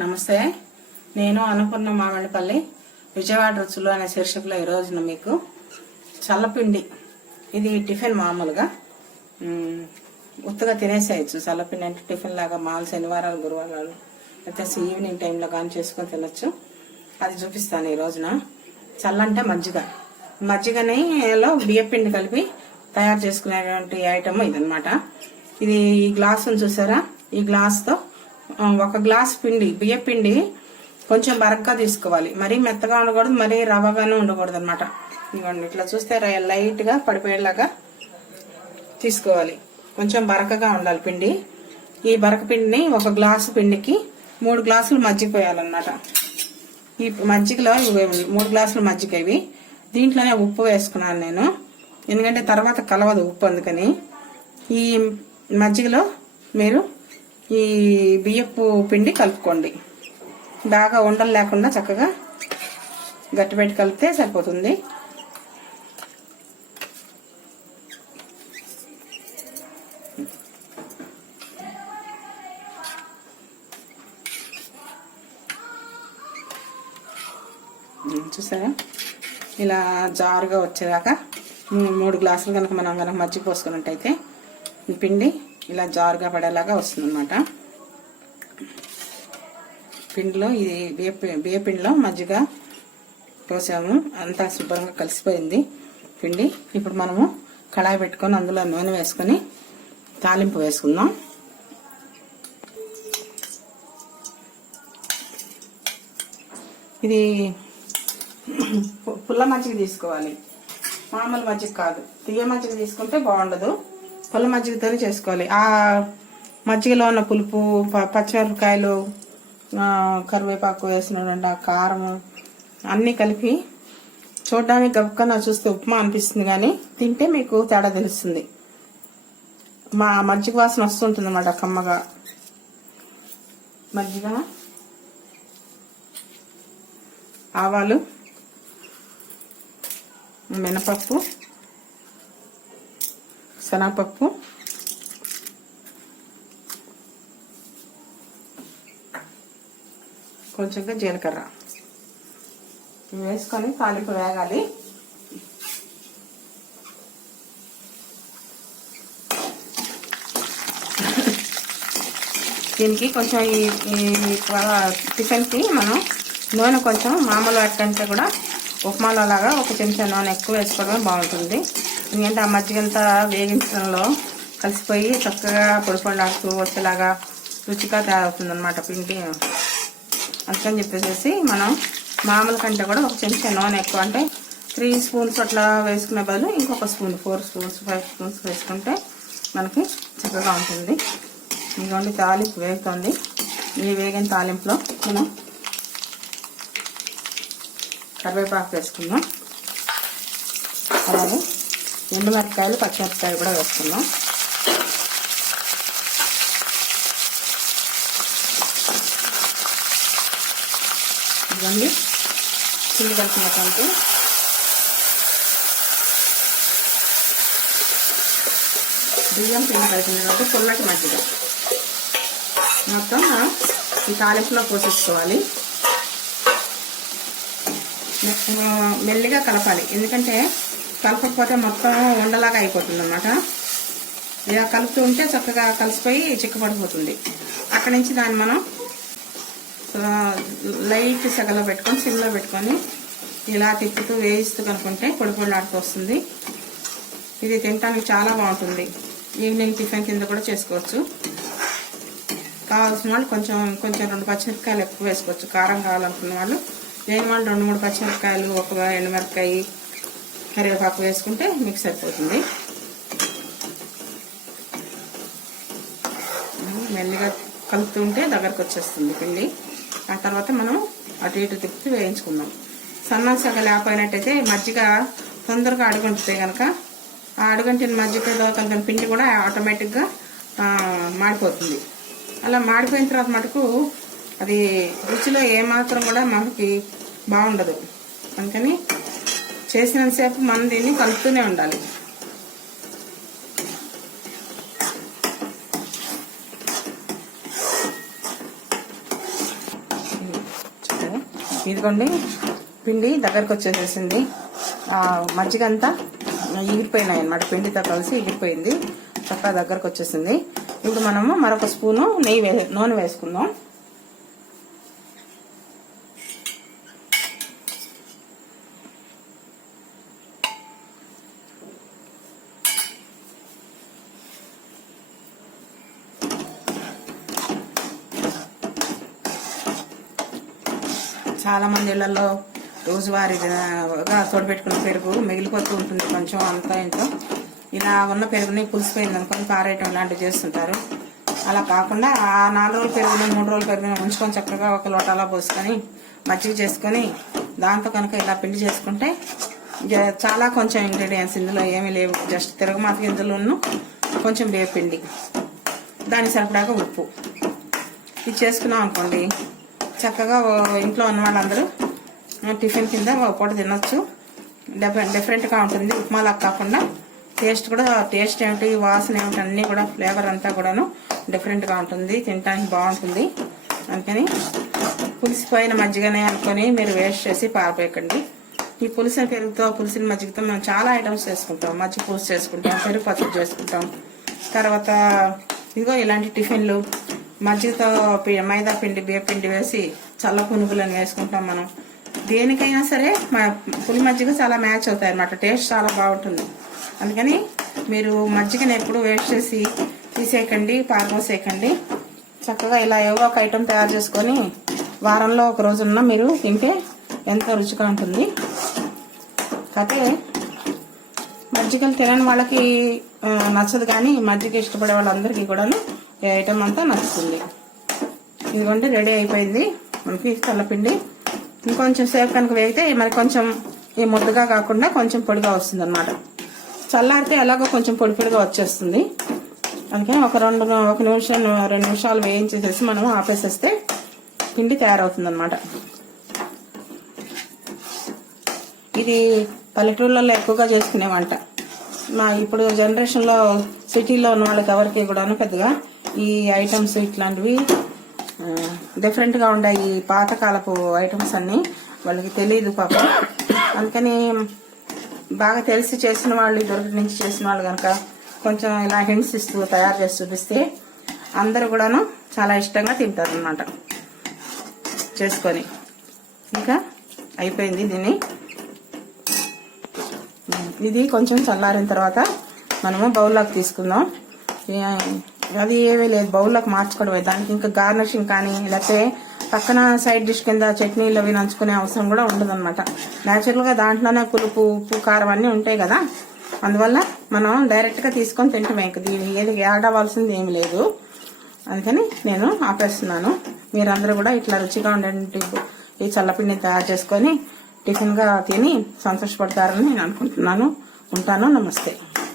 నమస్తే. నేను అనుకున్న మామిడిపల్లి విజయవాడ రుచులు అనే శీర్షికలో ఈ రోజున మీకు చల్లపిండి. ఇది టిఫిన్ మామూలుగా. ఉత్తగా తినేసేయచ్చు. చల్లపిండి అంటే టిఫిన్ లాగా మామూలు శనివారాలు గురువారాలు లేకపోతే ఈవినింగ్ టైంలో కానీ చేసుకొని తినొచ్చు. అది చూపిస్తాను ఈ రోజున. చల్లంటే మజ్జిగ. మజ్జిగని లో బియ్యపిండి కలిపి తయారు చేసుకునేటువంటి ఐటమ్ ఇదనమాట ఇది ఈ గ్లాసును చూసారా? ఈ గ్లాస్తో ఒక గ్లాస్ పిండి బియ్య పిండి కొంచెం బరగ్గా తీసుకోవాలి. మరీ మెత్తగా ఉండకూడదు మరీ రవ్వగానే ఉండకూడదు అనమాట ఇదిగోండి ఇట్లా చూస్తే లైట్గా పడిపోయేలాగా తీసుకోవాలి. కొంచెం బరకగా ఉండాలి పిండి. ఈ బరక పిండిని ఒక గ్లాసు పిండికి మూడు గ్లాసులు మజ్జిగ పోయాలన్నమాట. ఈ మజ్జిగలో ఇవి మూడు గ్లాసులు మజ్జిగ ఇవి. దీంట్లోనే ఉప్పు వేసుకున్నాను నేను. ఎందుకంటే తర్వాత కలవదు ఉప్పు అందుకని. ఈ మజ్జిగలో మీరు ఈ బియ్యపు పిండి కలుపుకోండి. బాగా ఉండలు లేకుండా చక్కగా గట్టిపెట్టి కలిపితే సరిపోతుంది. చూసారా? ఇలా జారుగా వచ్చేదాకా మూడు గ్లాసులు కనుక మనం కనుక మజ్జిగ పోసుకున్నట్టయితే పిండి ఇలా జారుగా పడేలాగా వస్తుందన్నమాట. పిండిలో ఇది బియ్య బియ్య పిండిలో మజ్జిగ పోసాము అంతా శుభ్రంగా కలిసిపోయింది పిండి. ఇప్పుడు మనము కళాయి పెట్టుకొని అందులో నూనె వేసుకొని తాలింపు వేసుకుందాం. ఇది పుల్ల మజ్జిగ తీసుకోవాలి. మామూలు మజ్జిగ కాదు. తీయ మజ్జిగ తీసుకుంటే బాగుండదు. పుల్ల మజ్జిగతోనే చేసుకోవాలి. ఆ మజ్జిగలో ఉన్న పులుపు ప- పచ్చిమిరపకాయలు కరివేపాకు వేసినటువంటి ఆ కారం అన్నీ కలిపి చూడడానికి గబుక్కన చూస్తే ఉప్మా అనిపిస్తుంది కానీ తింటే మీకు తేడా తెలుస్తుంది. మా మజ్జిగ వాసన వస్తుంటుంది అన్నమాట కమ్మగా. మజ్జిగ ఆవాలు మినపప్పు శనగపప్పు. కొంచెంగా జీలకర్ర. ఇవి వేసుకొని తాలింపు వేగాలి. దీనికి కొంచెం ఈ టిఫిన్కి మనం నూనె కొంచెం మామూలు కంటే కూడా ఉప్మాలో లాగా ఒక చెంచా నూనె ఎక్కువ వేసుకోవడమే బాగుంటుంది. ఎందుకంటే ఆ మజ్జిగంతా వేగించడంలో కలిసిపోయి చక్కగా పొడి వచ్చేలాగా రుచిగా తయారవుతుంది అనమాట పిండి. అందుకని చెప్పేసి మనం మామూలు కంటే కూడా ఒక చెంచా నూనె ఎక్కువ అంటే త్రీ స్పూన్స్ అట్లా వేసుకునే బదులు ఇంకొక spoon four spoons five spoons వేసుకుంటే మనకి చక్కగా ఉంటుంది. ఇంకోండి తాలింపు వేగుతుంది. ఈ వేగిన తాలింపులో మనం కరివేపాకు వేసుకుందాం. అలాగే ఎండుమిరపకాయలు పచ్చిమిరపకాయలు కూడా వేసుకుందాం. ఇవన్నీ చిల్లి కలిపినటువంటి బియ్యం పిండి కలిపినటువంటి పుల్లటి మజ్జిగ. మొత్తం మనం ఈ తాలింపులో పోసేసుకోవాలి. మెల్లిగా కలపాలి. ఎందుకంటే కలపకపోతే మొత్తం ఉండలాగా అయిపోతుంది అనమాట ఇలా కలుపుతూ ఉంటే చక్కగా కలిసిపోయి చిక్కపడిపోతుంది. అక్కడి నుంచి దాన్ని మనం లైట్ సెగలో పెట్టుకొని సిమ్లో పెట్టుకొని ఇలా తిప్పుతూ వేయిస్తూ కనుక్కుంటే పొడి పొడిలాడుతూ వస్తుంది. ఇది తినటానికి చాలా బాగుంటుంది. ఈవినింగ్ టిఫిన్ కింద కూడా చేసుకోవచ్చు. కావాల్సిన వాళ్ళు కొంచెం కొంచెం రెండు పచ్చిమిరపకాయలు ఎక్కువ వేసుకోవచ్చు. కారం కావాలనుకున్న వాళ్ళు. లేని వాళ్ళు రెండు మూడు పచ్చిమిరపకాయలు ఒక ఎండుమిరపకాయ కరివేపాకు వేసుకుంటే మీకు సరిపోతుంది మెల్లిగా కలుపుతుంటే దగ్గరకు వచ్చేస్తుంది పిండి. ఆ తర్వాత మనం అటు ఇటు తిప్పి వేయించుకుందాం. సన్న సగ లేకపోయినట్టయితే మజ్జిగ తొందరగా అడుగుంటుంది కనుక ఆ అడుగంటిన మజ్జిగతో కలిపిన పిండి కూడా ఆటోమేటిక్గా మాడిపోతుంది. అలా మాడిపోయిన తర్వాత మటుకు అది రుచిలో ఏమాత్రం కూడా మనకి బాగుండదు. అందుకని చేసినంతసేపు మనం దీన్ని కలుపుతూనే ఉండాలి. ఇదిగోండి పిండి దగ్గరకు వచ్చేసేసింది. మజ్జిగ అంతా ఎగిరిపోయినాయి అనమాట పిండితో కలిసి ఎగిరిపోయింది చక్కగా దగ్గరకు వచ్చేసింది. ఇప్పుడు మనము మరొక స్పూను నెయ్యి నూనె వేసుకుందాం. చాలా మంది ఇళ్ళలో రోజువారీగా తోడబెట్టుకున్న పెరుగు మిగిలిపోతూ ఉంటుంది కొంచెం అంతా ఇంట్లో. ఇలా ఉన్న పెరుగుని పులిసిపోయింది అనుకొని పారేయటం ఇలాంటివి చేస్తుంటారు. అలా కాకుండా ఆ నాలుగు రోజుల పెరుగుని మూడు రోజుల పెరుగుని ఉంచుకొని చక్కగా ఒక లోటాలో పోసుకొని మజ్జిగ చేసుకొని దాంతో కనుక ఇలా పిండి చేసుకుంటే చాలా కొంచెం ఇంగ్రీడియంట్స్ ఇందులో ఏమీ లేవు. జస్ట్ తిరగమాత గింజలును కొంచెం వేపిండి దాని సరిపడాగా ఉప్పు. ఇది చేసుకున్నాం అనుకోండి. చక్కగా ఇంట్లో ఉన్న వాళ్ళందరూ టిఫిన్ కింద ఒక పూట తినొచ్చు. డిఫరెంట్ డిఫరెంట్గా ఉంటుంది ఉప్మాలా కాకుండా. టేస్ట్ కూడా టేస్ట్ ఏమిటి వాసన ఏమిటి అన్నీ కూడా ఫ్లేవర్ అంతా కూడాను డిఫరెంట్గా ఉంటుంది. తినడానికి బాగుంటుంది. అందుకని పులిసిపోయిన మజ్జిగనే అనుకొని మీరు వేస్ట్ చేసి పారిపోయకండి. ఈ పులిసిన పెరుగుతో పులిసిన మజ్జిగతో మనం చాలా ఐటమ్స్ చేసుకుంటాం. మజ్జిగ పులుసు చేసుకుంటాం పెరుగు పచ్చడి చేసుకుంటాం. తర్వాత ఇదిగో ఇలాంటి టిఫిన్లు. మజ్జిగతో మైదా పిండి బియ్య పిండి వేసి చల్ల పునుగులను వేసుకుంటాం మనం. దేనికైనా సరే మా పులి మజ్జిగ చాలా మ్యాచ్ అవుతాయి అన్నమాట. టేస్ట్ చాలా బాగుంటుంది. అందుకని మీరు మజ్జిగను ఎప్పుడు వేస్ట్ చేసి తీసేయకండి పారబోసేయకండి. చక్కగా ఇలా ఏవో ఒక ఐటెం తయారు చేసుకొని వారంలో ఒక రోజున్న మీరు తింటే ఎంతో రుచిగా ఉంటుంది. కాకపోతే మజ్జిగలు తినని వాళ్ళకి నచ్చదు కానీ మజ్జిగ ఇష్టపడే వాళ్ళందరికీ కూడా ఈ ఐటెం అంతా నచ్చుతుంది. ఇదిగోండి రెడీ అయిపోయింది. మనకి చల్లపిండి ఇంకొంచెం సేపు కనుక వేగితే మరి కొంచెం ఈ ముద్దగా కాకుండా కొంచెం పొడిగా వస్తుంది అనమాట చల్లారితే ఎలాగో కొంచెం పొడి పొడిగా వచ్చేస్తుంది. అందుకని ఒక రెండు ఒక నిమిషం రెండు నిమిషాలు వేయించేసేసి మనం ఆపేసేస్తే పిండి తయారవుతుంది అనమాట ఇది పల్లెటూళ్ళలో ఎక్కువగా చేసుకునే వంట. మా ఇప్పుడు జనరేషన్లో సిటీలో ఉన్న వాళ్ళకి ఎవరికి కూడాను పెద్దగా ఈ ఐటమ్స్ ఇట్లాంటివి డిఫరెంట్గా ఉండే ఈ పాతకాలపు ఐటమ్స్ అన్నీ వాళ్ళకి తెలియదు పాప. అందుకని బాగా తెలిసి చేసిన వాళ్ళు దొరికి నుంచి చేసిన వాళ్ళు కనుక కొంచెం ఇలా హింట్స్ ఇస్తూ తయారు చేసి చూపిస్తే అందరూ కూడాను చాలా ఇష్టంగా తింటారు అన్నమాట చేసుకొని. ఇంకా అయిపోయింది దీన్ని ఇది కొంచెం చల్లారిన తర్వాత మనము బౌల్లోకి తీసుకుందాం. అది ఏమీ లేదు. బౌల్లోకి మార్చుకోవడమే దానికి ఇంకా గార్నిషింగ్ కానీ లేకపోతే పక్కన సైడ్ డిష్ కింద చట్నీలు అవి నంచుకునే అవసరం కూడా ఉండదు అనమాట న్యాచురల్గా దాంట్లోనే పులుపు ఉప్పు కారం అన్నీ ఉంటాయి కదా. అందువల్ల మనం డైరెక్ట్గా తీసుకొని తింటాం ఇంక దీన్ని ఏది యాడ్ అవ్వాల్సింది ఏమి లేదు. అందుకని నేను ఆపేస్తున్నాను. మీరందరూ కూడా ఇట్లా రుచిగా ఉండేటువంటి ఈ చల్లపిండిని తయారు చేసుకొని టిఫిన్గా తిని సంతోషపడతారని నేను అనుకుంటున్నాను. ఉంటాను. నమస్తే.